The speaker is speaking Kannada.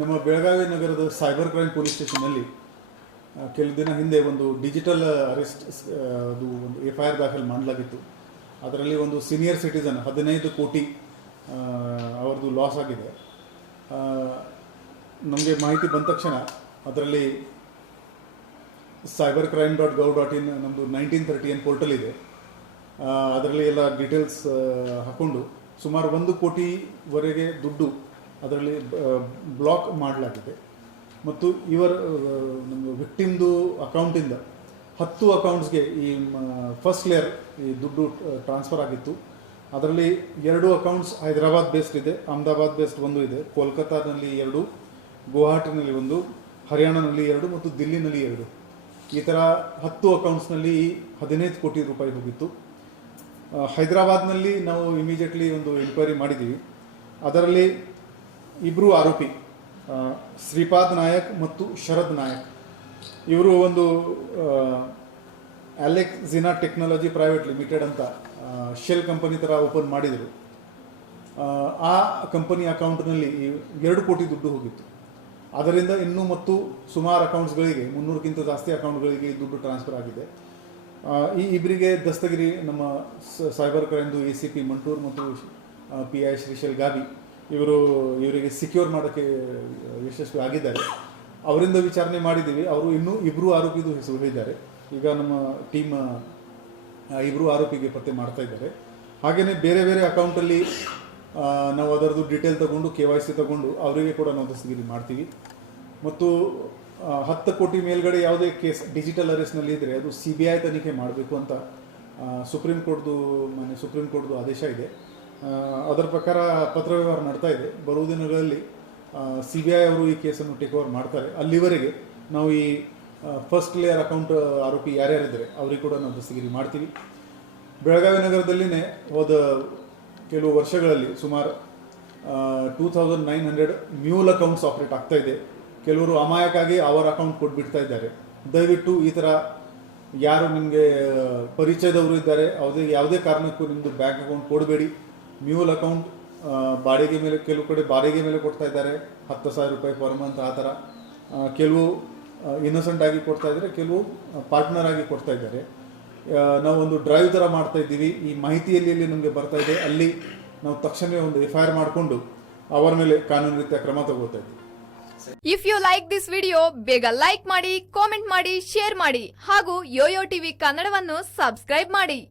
ನಮ್ಮ ಬೆಳಗಾವಿ ನಗರದ ಸೈಬರ್ ಕ್ರೈಮ್ ಪೊಲೀಸ್ ಸ್ಟೇಷನ್ನಲ್ಲಿ ಕೆಲವು ದಿನ ಹಿಂದೆ ಒಂದು ಡಿಜಿಟಲ್ ಅರೆಸ್ಟ್ ಅದು ಒಂದು FIR ದಾಖಲು ಮಾಡಲಾಗಿತ್ತು. ಅದರಲ್ಲಿ ಒಂದು ಸೀನಿಯರ್ ಸಿಟಿಸನ್ 15 ಕೋಟಿ ಅವ್ರದ್ದು ಲಾಸ್ ಆಗಿದೆ. ನಮಗೆ ಮಾಹಿತಿ ಬಂದ ತಕ್ಷಣ ಅದರಲ್ಲಿ cybercrime.gov.in ನಮ್ಮದು 1930 ಏನು ಪೋರ್ಟಲ್ ಇದೆ, ಅದರಲ್ಲಿ ಎಲ್ಲ ಡೀಟೇಲ್ಸ್ ಹಾಕ್ಕೊಂಡು ಸುಮಾರು 1 ಕೋಟಿವರೆಗೆ ದುಡ್ಡು ಅದರಲ್ಲಿ ಬ್ಲಾಕ್ ಮಾಡಲಾಗಿದೆ. ಮತ್ತು ನಮ್ಮ ವಿಕ್ಟಿಮ್ದು ಅಕೌಂಟಿಂದ 10 ಅಕೌಂಟ್ಸ್ಗೆ ಈ ಫಸ್ಟ್ ಲೇಯರ್ ಈ ದುಡ್ಡು ಟ್ರಾನ್ಸ್ಫರ್ ಆಗಿತ್ತು. ಅದರಲ್ಲಿ 2 ಅಕೌಂಟ್ಸ್ ಹೈದರಾಬಾದ್ ಬೇಸ್ಡ್ ಇದೆ, ಅಹಮದಾಬಾದ್ ಬೇಸ್ಡ್ ಒಂದು ಇದೆ, ಕೋಲ್ಕತ್ತಾದಲ್ಲಿ 2, ಗುವಾಹಟಿನಲ್ಲಿ 1, ಹರಿಯಾಣನಲ್ಲಿ 2 ಮತ್ತು ದಿಲ್ಲಿನಲ್ಲಿ 2. ಈ ಥರ 10 ಅಕೌಂಟ್ಸ್ನಲ್ಲಿ 15 ಕೋಟಿ ರೂಪಾಯಿ ಹೋಗಿತ್ತು. ಹೈದರಾಬಾದ್ನಲ್ಲಿ ನಾವು ಇಮಿಡಿಯೇಟ್ಲಿ ಒಂದು ಎನ್ಕ್ವೈರಿ ಮಾಡಿದ್ದೀವಿ. ಅದರಲ್ಲಿ 2 ಆರೋಪಿ, ಶ್ರೀಪಾದ್ ನಾಯಕ್ ಮತ್ತು ಶರದ್ ನಾಯಕ್, ಇವರು ಒಂದು ಅಲೆಕ್ಸಿನಾ ಟೆಕ್ನಾಲಜಿ ಪ್ರೈವೇಟ್ ಲಿಮಿಟೆಡ್ ಅಂತ ಶೆಲ್ ಕಂಪನಿ ಥರ ಓಪನ್ ಮಾಡಿದರು. ಆ ಕಂಪನಿ ಅಕೌಂಟ್ನಲ್ಲಿ 2 ಕೋಟಿ ದುಡ್ಡು ಹೋಗಿತ್ತು. ಅದರಿಂದ ಇನ್ನೂ ಮತ್ತು ಸುಮಾರು ಅಕೌಂಟ್ಸ್ಗಳಿಗೆ 300ಕ್ಕಿಂತ ಜಾಸ್ತಿ ಅಕೌಂಟ್ಗಳಿಗೆ ದುಡ್ಡು ಟ್ರಾನ್ಸ್ಫರ್ ಆಗಿದೆ. ಈ ಇಬ್ಬರಿಗೆ ದಸ್ತಗಿರಿ ನಮ್ಮ ಸೈಬರ್ ಕ್ರೈಮ್ದು ACP ಮಂಟೂರ್ ಮತ್ತು PI ಶ್ರೀಶೈಲ್ ಗಾಬಿ ಇವರಿಗೆ ಸಿಕ್ಯೂರ್ ಮಾಡೋಕ್ಕೆ ಯಶಸ್ವಿ ಆಗಿದ್ದಾರೆ. ಅವರಿಂದ ವಿಚಾರಣೆ ಮಾಡಿದ್ದೀವಿ. ಅವರು ಇನ್ನೂ 2 ಆರೋಪಿದು ಹೆಸರು ಹೇಳಿದ್ದಾರೆ. ಈಗ ನಮ್ಮ ಟೀಮ್ 2 ಆರೋಪಿಗೆ ಪತ್ತೆ ಮಾಡ್ತಾ ಇದ್ದಾರೆ. ಹಾಗೆಯೇ ಬೇರೆ ಬೇರೆ ಅಕೌಂಟಲ್ಲಿ ನಾವು ಅದರದ್ದು ಡೀಟೇಲ್ ತಗೊಂಡು KYC ತಗೊಂಡು ಅವರಿಗೆ ಕೂಡ ನಾವು ದಸ್ತಗಿರಿ ಮಾಡ್ತೀವಿ. ಮತ್ತು 10 ಕೋಟಿ ಮೇಲ್ಗಡೆ ಯಾವುದೇ ಕೇಸ್ ಡಿಜಿಟಲ್ ಅರೆಸ್ಟ್ನಲ್ಲಿ ಇದ್ದರೆ ಅದು CBI ತನಿಖೆ ಮಾಡಬೇಕು ಅಂತ ಸುಪ್ರೀಂ ಕೋರ್ಟ್ದು ಆದೇಶ ಇದೆ. ಅದರ ಪ್ರಕಾರ ಪತ್ರ ವ್ಯವಹಾರ ನಡ್ತಾ ಇದೆ. ಬರುವ ದಿನಗಳಲ್ಲಿ CBI ಅವರು ಈ ಕೇಸನ್ನು ಟೇಕ್ ಓವರ್ ಮಾಡ್ತಾರೆ. ಅಲ್ಲಿವರೆಗೆ ನಾವು ಈ ಫಸ್ಟ್ ಲೇಯರ್ ಅಕೌಂಟ್ ಆರೋಪಿ ಯಾರ್ಯಾರಿದ್ದಾರೆ ಅವರಿಗೆ ಕೂಡ ನಾವು ದಸ್ತಗಿರಿ ಮಾಡ್ತೀವಿ. ಬೆಳಗಾವಿ ನಗರದಲ್ಲಿನೇ ಹೋದ ಕೆಲವು ವರ್ಷಗಳಲ್ಲಿ ಸುಮಾರು 2900 ಮ್ಯೂಲ್ ಅಕೌಂಟ್ಸ್ ಆಪ್ರೇಟ್ ಆಗ್ತಾ ಇದೆ. ಕೆಲವರು ಅಮಾಯಕ್ಕಾಗಿ ಅವರ ಅಕೌಂಟ್ ಕೊಟ್ಬಿಡ್ತಾ ಇದ್ದಾರೆ. ದಯವಿಟ್ಟು ಈ ಥರ ಯಾರು ನಿಮಗೆ ಪರಿಚಯದವರು ಇದ್ದಾರೆ ಯಾವುದೇ ಕಾರಣಕ್ಕೂ ನಿಮ್ಮದು ಬ್ಯಾಂಕ್ ಅಕೌಂಟ್ ಕೊಡಬೇಡಿ. ಮ್ಯೂಲ್ ಅಕೌಂಟ್ ಬಾಡಿಗೆ ಮೇಲೆ, ಕೆಲವು ಕಡೆ ಬಾಡಿಗೆ ಮೇಲೆ ಕೊಡ್ತಾ ಇದ್ದಾರೆ, 10,000 ರೂಪಾಯಿ ಪರ್ ಮಂತ್. ಆ ಥರ ಕೆಲವು ಇನ್ನೋಸೆಂಟ್ ಆಗಿ ಕೊಡ್ತಾ ಇದ್ದಾರೆ, ಕೆಲವು ಪಾರ್ಟ್ನರ್ ಆಗಿ ಕೊಡ್ತಾ ಇದ್ದಾರೆ. ನಾವು ಒಂದು ಡ್ರೈವ್ ಥರ ಮಾಡ್ತಾ ಇದ್ದೀವಿ. ಈ ಮಾಹಿತಿಯಲ್ಲಿ ನಮಗೆ ಬರ್ತಾ ಇದೆ, ಅಲ್ಲಿ ನಾವು ತಕ್ಷಣವೇ ಒಂದು FIR ಮಾಡಿಕೊಂಡು ಅವರ ಮೇಲೆ ಕಾನೂನು ರೀತಿಯ ಕ್ರಮ ತಗೋತಾ ಇದ್ದೀವಿ. If you like this video ಬೇಗ ಲೈಕ್ ಮಾಡಿ, ಕಾಮೆಂಟ್ ಮಾಡಿ, ಶೇರ್ ಮಾಡಿ ಹಾಗೂ ಯೋಯೋ ಟಿವಿ ಕನ್ನಡವನ್ನು ಸಬ್ಸ್ಕ್ರೈಬ್ ಮಾಡಿ.